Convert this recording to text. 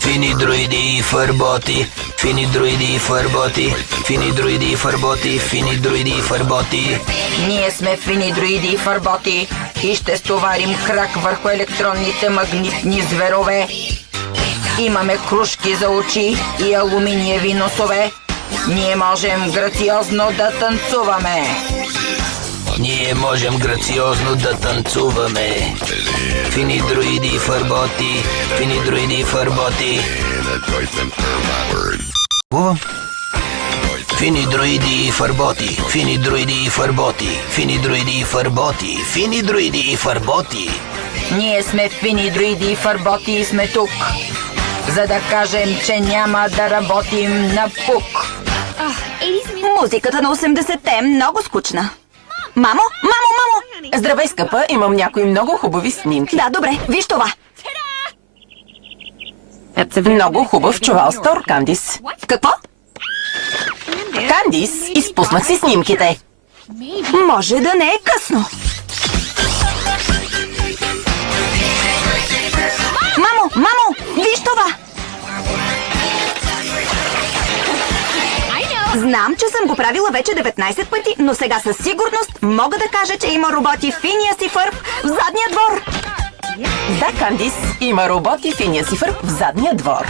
Фини друиди и фарботи, фини друиди и фарботи, фини друиди и фарботи, фини друиди и фарботи. Ние сме фини друиди и фарботи и ще стоварим крак върху електронните магнитни зверове. Имаме кружки за очи и алуминиеви носове. Ние можем грациозно да танцуваме. Ние можем грациозно да танцуваме. Фини друиди и фарботи, фини друиди и фарботи. Фини друиди и фарботи, фини друиди и фарботи, фини друиди и фарботи, фини друиди и фарботи. Ние сме фини друиди и фарботи и сме тук, за да кажем, че няма да работим на пук. Музиката на 80-те е много скучна. Мамо! Здравей, скъпа, имам някои много хубави снимки. Да, добре, виж това. Много хубав чувал стор, Кандис. Какво? Кандис, изпуснах си снимките. Може да не е късно. Мамо, виж това. Знам, че съм го правила вече 19 пъти, но сега със сигурност мога да кажа, че има роботи в Финиас и Фърб в задния двор. Да, Кандис, има роботи в Финиас и Фърб в задния двор.